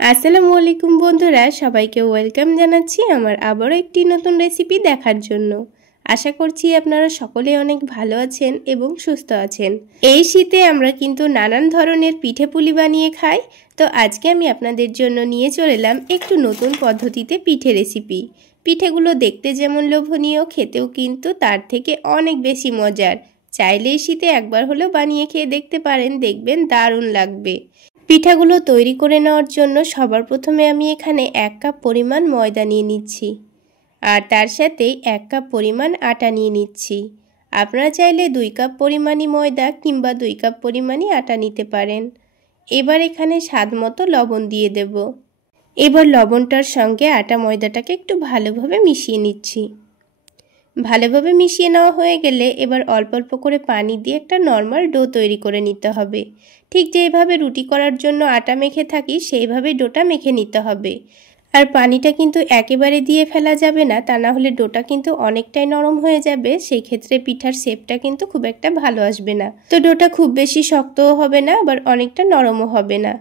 আসসালামু আলাইকুম বন্ধুরা, সবাইকে ওয়েলকাম জানাচ্ছি আমার আবারও একটি নতুন রেসিপি দেখার জন্য। আশা করছি আপনারা সকলে অনেক ভালো আছেন এবং সুস্থ আছেন। এই শীতে আমরা কিন্তু নানান ধরনের পিঠেপুলি বানিয়ে খাই। তো আজকে আমি আপনাদের জন্য নিয়ে চলে এলাম একটু নতুন পদ্ধতিতে পিঠে রেসিপি। পিঠেগুলো দেখতে যেমন লোভনীয়, খেতেও কিন্তু তার থেকে অনেক বেশি মজার। চাইলে শীতে একবার হলেও বানিয়ে খেয়ে দেখতে পারেন, দেখবেন দারুণ লাগবে। পিঠাগুলো তৈরি করে নেওয়ার জন্য সবার প্রথমে আমি এখানে 1 কাপ পরিমাণ ময়দা নিয়ে নিচ্ছি, আর তার সাথেই 1 কাপ পরিমাণ আটা নিয়ে নিচ্ছি। আপনারা চাইলে 2 কাপ পরিমাণই ময়দা কিংবা 2 কাপ পরিমাণই আটা নিতে পারেন। এবার এখানে স্বাদ মতো লবণ দিয়ে দেব। এবার লবণটার সঙ্গে আটা ময়দাটাকে একটু ভালোভাবে মিশিয়ে নিচ্ছি। ভালোভাবে মিশিয়ে নেওয়া হয়ে গেলে এবার অল্প অল্প করে পানি দিয়ে একটা নর্মাল ডো তৈরি করে নিতে হবে। ঠিক যেভাবে রুটি করার জন্য আটা মেখে থাকি সেইভাবে ডোটা মেখে নিতে হবে। আর পানিটা কিন্তু একেবারে দিয়ে ফেলা যাবে না, তা না হলে ডোটা কিন্তু অনেকটাই নরম হয়ে যাবে, সেই ক্ষেত্রে পিঠার শেপটা কিন্তু খুব একটা ভালো আসবে না। তো ডোটা খুব বেশি শক্তও হবে না, আবার অনেকটা নরমও হবে না।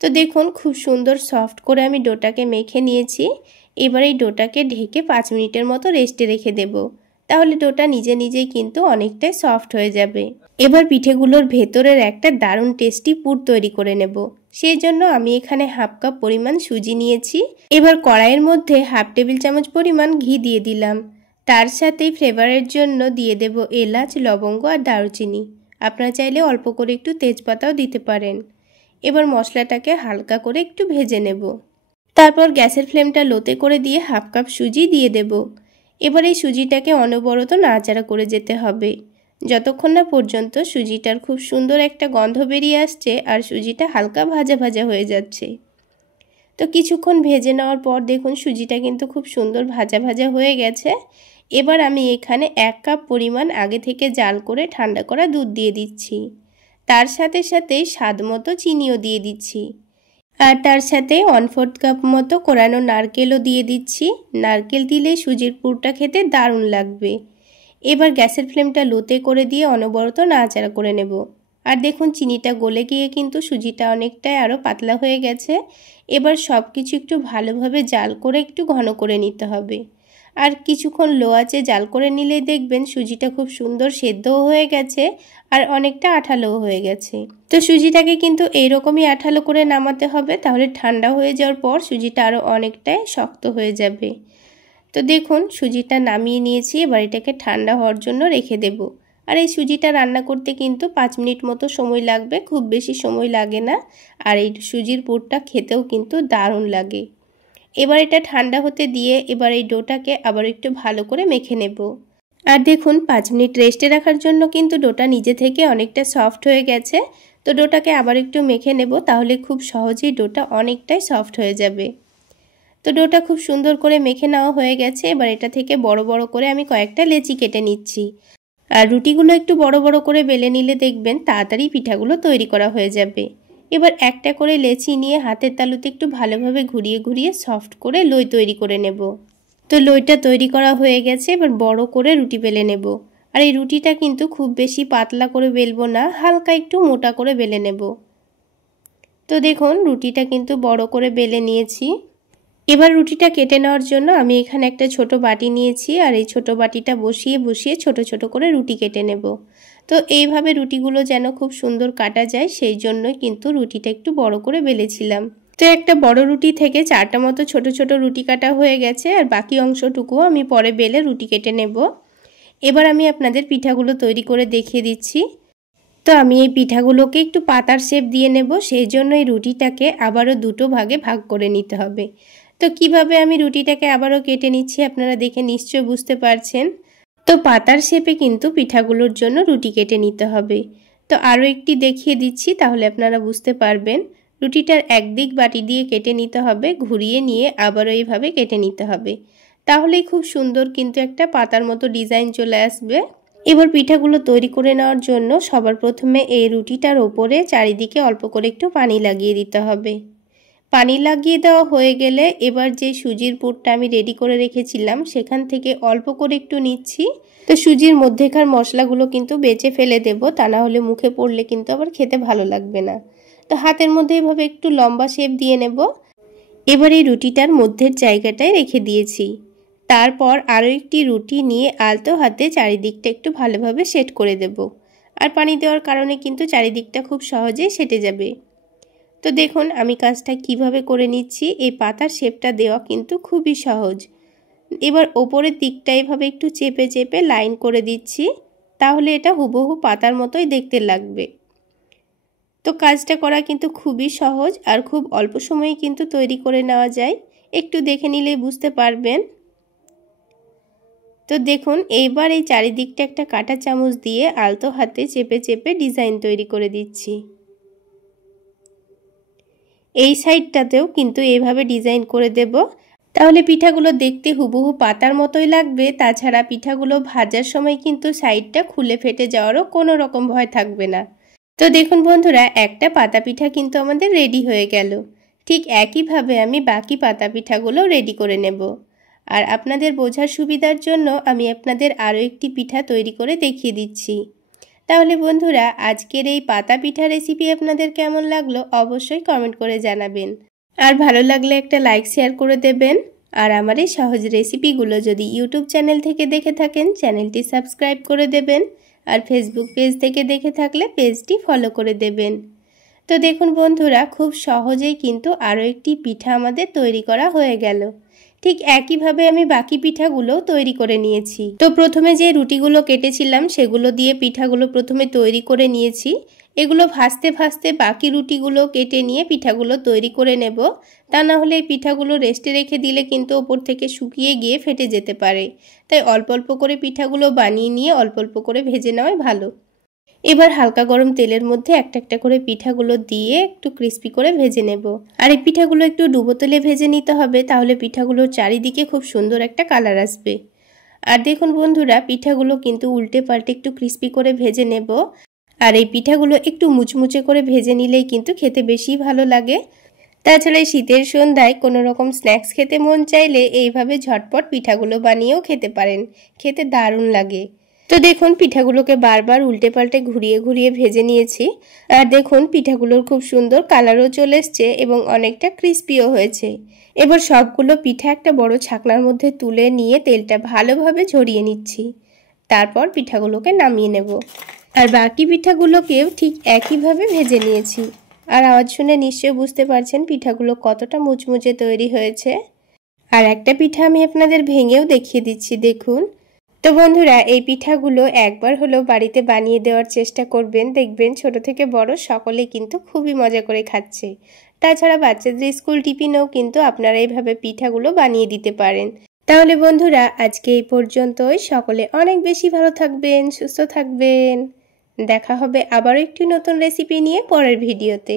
তো দেখুন খুব সুন্দর সফট করে আমি ডোটাকে মেখে নিয়েছি। এবার এই ডোটাকে ঢেকে 5 মিনিটের মতো রেস্টে রেখে দেব, তাহলে ডোটা নিজে নিজেই কিন্তু অনেকটাই সফট হয়ে যাবে। এবার পিঠেগুলোর ভেতরের একটা দারুণ টেস্টি পুর তৈরি করে নেব। সেই জন্য আমি এখানে 1/2 কাপ পরিমাণ সুজি নিয়েছি। এবার কড়াইয়ের মধ্যে 1/2 টেবিল চামচ পরিমাণ ঘি দিয়ে দিলাম। তার সাথেই ফ্লেভারের জন্য দিয়ে দেব এলাচ, লবঙ্গ আর দারুচিনি। আপনারা চাইলে অল্প করে একটু তেজপাতাও দিতে পারেন। এবার মশলাটাকে হালকা করে একটু ভেজে নেব। তারপর গ্যাসের ফ্লেমটা লোতে করে দিয়ে 1/2 কাপ সুজি দিয়ে দেব। এবার এই সুজিটাকে অনবরত নাড়াচাড়া করে যেতে হবে, যতক্ষণ না পর্যন্ত সুজিটার খুব সুন্দর একটা গন্ধ বেরিয়ে আসছে আর সুজিটা হালকা ভাজা ভাজা হয়ে যাচ্ছে। তো কিছুক্ষণ ভেজে নেওয়ার পর দেখুন সুজিটা কিন্তু খুব সুন্দর ভাজা ভাজা হয়ে গেছে। এবার আমি এখানে 1 কাপ পরিমাণ আগে থেকে জাল করে ঠান্ডা করা দুধ দিয়ে দিচ্ছি। তার সাথে সাথে স্বাদ মতো চিনিও দিয়ে দিচ্ছি, আর তার সাথে 1/4 কাপ মতো কোরানো নারকেলও দিয়ে দিচ্ছি। নারকেল দিলে সুজির পুরটা খেতে দারুণ লাগবে। এবার গ্যাসের ফ্লেমটা লোতে করে দিয়ে অনবরত নাড়াচাড়া করে নেব। আর দেখুন চিনিটা গলে গিয়ে কিন্তু সুজিটা অনেকটাই আরও পাতলা হয়ে গেছে। এবার সব কিছু একটু ভালোভাবে জাল করে একটু ঘন করে নিতে হবে। আর কিছুক্ষণ লো আঁচে জাল করে নিলেই দেখবেন সুজিটা খুব সুন্দর সেদ্ধও হয়ে গেছে আর অনেকটা আঠালোও হয়ে গেছে। তো সুজিটাকে কিন্তু এইরকমই আঠালো করে নামাতে হবে, তাহলে ঠান্ডা হয়ে যাওয়ার পর সুজিটা আরও অনেকটাই শক্ত হয়ে যাবে। তো দেখুন সুজিটা নামিয়ে নিয়েছি, এবার এটাকে ঠান্ডা হওয়ার জন্য রেখে দেব। আর এই সুজিটা রান্না করতে কিন্তু 5 মিনিট মতো সময় লাগবে, খুব বেশি সময় লাগে না। আর এই সুজির পুরটা খেতেও কিন্তু দারুণ লাগে। এবার এটা ঠান্ডা হতে দিয়ে এবার এই ডোটাকে আবার একটু ভালো করে মেখে নেব। আর দেখুন 5 মিনিট রেস্টে রাখার জন্য কিন্তু ডোটা নিজে থেকে অনেকটা সফট হয়ে গেছে। তো ডোটাকে আবার একটু মেখে নেব, তাহলে খুব সহজেই ডোটা অনেকটাই সফট হয়ে যাবে। তো ডোটা খুব সুন্দর করে মেখে নেওয়া হয়ে গেছে। এবার এটা থেকে বড় বড় করে আমি কয়েকটা লেচি কেটে নিচ্ছি। আর রুটিগুলো একটু বড় বড় করে বেলে নিলে দেখবেন তাড়াতাড়ি পিঠাগুলো তৈরি করা হয়ে যাবে। এবার একটা করে লেচি নিয়ে হাতের তালুতে একটু ভালোভাবে ঘুরিয়ে ঘুরিয়ে সফট করে লই তৈরি করে নেব। তো লইটা তৈরি করা হয়ে গেছে, এবার বড় করে রুটি বেলে নেব। আর এই রুটিটা কিন্তু খুব বেশি পাতলা করে বেলবো না, হালকা একটু মোটা করে বেলে নেব। তো দেখুন রুটিটা কিন্তু বড় করে বেলে নিয়েছি। এবার রুটিটা কেটে নেওয়ার জন্য আমি এখানে একটা ছোট বাটি নিয়েছি, আর এই ছোট বাটিটা বসিয়ে বসিয়ে ছোট ছোট করে রুটি কেটে নেব। তো এইভাবে রুটিগুলো যেন খুব সুন্দর কাটা যায় সেই জন্যই কিন্তু রুটিটা একটু বড় করে বেলেছিলাম। তো একটা বড় রুটি থেকে 4টা মতো ছোট ছোট রুটি কাটা হয়ে গেছে, আর বাকি অংশটুকুও আমি পরে বেলে রুটি কেটে নেব। এবার আমি আপনাদের পিঠাগুলো তৈরি করে দেখিয়ে দিচ্ছি। তো আমি এই পিঠাগুলোকে একটু পাতার শেপ দিয়ে নেব, সেই জন্য এই রুটিটাকে আবারও দুটো ভাগে ভাগ করে নিতে হবে। তো কিভাবে আমি রুটিটাকে আবারও কেটে নিচ্ছি আপনারা দেখে নিশ্চয় বুঝতে পারছেন। তো পাতার শেপে কিন্তু পিঠাগুলোর জন্য রুটি কেটে নিতে হবে। তো আরও একটি দেখিয়ে দিচ্ছি, তাহলে আপনারা বুঝতে পারবেন। রুটিটার একদিক বাটি দিয়ে কেটে নিতে হবে, ঘুরিয়ে নিয়ে আবারও এইভাবে কেটে নিতে হবে, তাহলেই খুব সুন্দর কিন্তু একটা পাতার মতো ডিজাইন চলে আসবে। এবার পিঠাগুলো তৈরি করে নেওয়ার জন্য সবার প্রথমে এই রুটিটার ওপরে চারিদিকে অল্প করে একটু পানি লাগিয়ে দিতে হবে। পানি লাগিয়ে দেওয়া হয়ে গেলে এবার যে সুজির পুরটা আমি রেডি করে রেখেছিলাম সেখান থেকে অল্প করে একটু নিচ্ছি। তো সুজির মধ্যেকার মশলাগুলো কিন্তু বেঁচে ফেলে দেব, তা না হলে মুখে পড়লে কিন্তু আবার খেতে ভালো লাগবে না। তো হাতের মধ্যে এভাবে একটু লম্বা শেপ দিয়ে নেব। এবার এই রুটিটার মধ্যের জায়গাটায় রেখে দিয়েছি। তারপর আরও একটি রুটি নিয়ে আলতো হাতে চারিদিকটা একটু ভালোভাবে সেট করে দেব। আর পানি দেওয়ার কারণে কিন্তু চারিদিকটা খুব সহজেই সেটে যাবে। তো দেখুন আমি কাজটা কিভাবে করে নিচ্ছি। এই পাতার শেপটা দেওয়া কিন্তু খুবই সহজ। এবার ওপরের দিকটা এভাবে একটু চেপে চেপে লাইন করে দিচ্ছি, তাহলে এটা হুবহু পাতার মতোই দেখতে লাগবে। তো কাজটা করা কিন্তু খুবই সহজ আর খুব অল্প সময়ে কিন্তু তৈরি করে নেওয়া যায়। একটু দেখে নিলেই বুঝতে পারবেন। তো দেখুন এইবার এই চারিদিকটা একটা কাঁটা চামচ দিয়ে আলতো হাতে চেপে চেপে ডিজাইন তৈরি করে দিচ্ছি। এই সাইডটাতেও কিন্তু এইভাবে ডিজাইন করে দেব, তাহলে পিঠাগুলো দেখতে হুবহু পাতার মতোই লাগবে। তাছাড়া পিঠাগুলো ভাজার সময় কিন্তু সাইডটা খুলে ফেটে যাওয়ারও কোনো রকম ভয় থাকবে না। তো দেখুন বন্ধুরা, একটা পাতা পিঠা কিন্তু আমাদের রেডি হয়ে গেল। ঠিক একইভাবে আমি বাকি পাতা পিঠাগুলো রেডি করে নেব। আর আপনাদের বোঝার সুবিধার জন্য আমি আপনাদের আরও একটি পিঠা তৈরি করে দেখিয়ে দিচ্ছি। তাহলে বন্ধুরা, আজকের এই পাতা পিঠা রেসিপি আপনাদের কেমন লাগলো অবশ্যই কমেন্ট করে জানাবেন। আর ভালো লাগলে একটা লাইক শেয়ার করে দেবেন। আর আমার এই সহজ রেসিপিগুলো যদি ইউটিউব চ্যানেল থেকে দেখে থাকেন চ্যানেলটি সাবস্ক্রাইব করে দেবেন। আর ফেসবুক পেজ থেকে দেখে থাকলে পেজটি ফলো করে দেবেন। তো দেখুন বন্ধুরা, খুব সহজেই কিন্তু আরও একটি পিঠা আমাদের তৈরি করা হয়ে গেল। ঠিক একইভাবে আমি বাকি পিঠাগুলোও তৈরি করে নিয়েছি। তো প্রথমে যে রুটিগুলো কেটেছিলাম সেগুলো দিয়ে পিঠাগুলো প্রথমে তৈরি করে নিয়েছি। এগুলো ভাজতে ভাজতে বাকি রুটিগুলো কেটে নিয়ে পিঠাগুলো তৈরি করে নেব। তা না হলে এই পিঠাগুলো রেস্টে রেখে দিলে কিন্তু ওপর থেকে শুকিয়ে গিয়ে ফেটে যেতে পারে। তাই অল্প অল্প করে পিঠাগুলো বানিয়ে নিয়ে অল্প অল্প করে ভেজে নেওয়াই ভালো। এবার হালকা গরম তেলের মধ্যে একটা একটা করে পিঠাগুলো দিয়ে একটু ক্রিস্পি করে ভেজে নেব। আর এই পিঠাগুলো একটু ডুবো তেলে ভেজে নিতে হবে, তাহলে পিঠাগুলোর চারিদিকে খুব সুন্দর একটা কালার আসবে। আর দেখুন বন্ধুরা, পিঠাগুলো কিন্তু উল্টে পাল্টে একটু ক্রিস্পি করে ভেজে নেব। আর এই পিঠাগুলো একটু মুচমুচে করে ভেজে নিলেই কিন্তু খেতে বেশি ভালো লাগে। তাছাড়া শীতের সন্ধ্যায় কোনো রকম স্ন্যাক্স খেতে মন চাইলে এইভাবে ঝটপট পিঠাগুলো বানিয়েও খেতে পারেন, খেতে দারুণ লাগে। তো দেখুন পিঠাগুলোকে বারবার উল্টে পাল্টে ঘুরিয়ে ঘুরিয়ে ভেজে নিয়েছি। আর দেখুন পিঠাগুলোর খুব সুন্দর কালারও চলে এসছে এবং অনেকটা ক্রিস্পিও হয়েছে। এবার সবগুলো পিঠা একটা বড় ছাকনার মধ্যে তুলে নিয়ে তেলটা ভালোভাবে ঝরিয়ে নিচ্ছি। তারপর পিঠাগুলোকে নামিয়ে নেব। আর বাকি পিঠাগুলোকেও ঠিক একইভাবে ভেজে নিয়েছি। আর আওয়াজ শুনে নিশ্চয়ই বুঝতে পারছেন পিঠাগুলো কতটা মুচমুচে তৈরি হয়েছে। আর একটা পিঠা আমি আপনাদের ভেঙেও দেখিয়ে দিচ্ছি, দেখুন। তো বন্ধুরা, এই পিঠাগুলো একবার হলেও বাড়িতে বানিয়ে দেওয়ার চেষ্টা করবেন, দেখবেন ছোট থেকে বড় সকলে কিন্তু খুবই মজা করে খাচ্ছে। তাছাড়া বাচ্চাদের স্কুল টিফিনেও কিন্তু আপনারা এইভাবে পিঠাগুলো বানিয়ে দিতে পারেন। তাহলে বন্ধুরা, আজকে এই পর্যন্তই। সকলে অনেক বেশি ভালো থাকবেন, সুস্থ থাকবেন। দেখা হবে আবারও একটি নতুন রেসিপি নিয়ে পরের ভিডিওতে।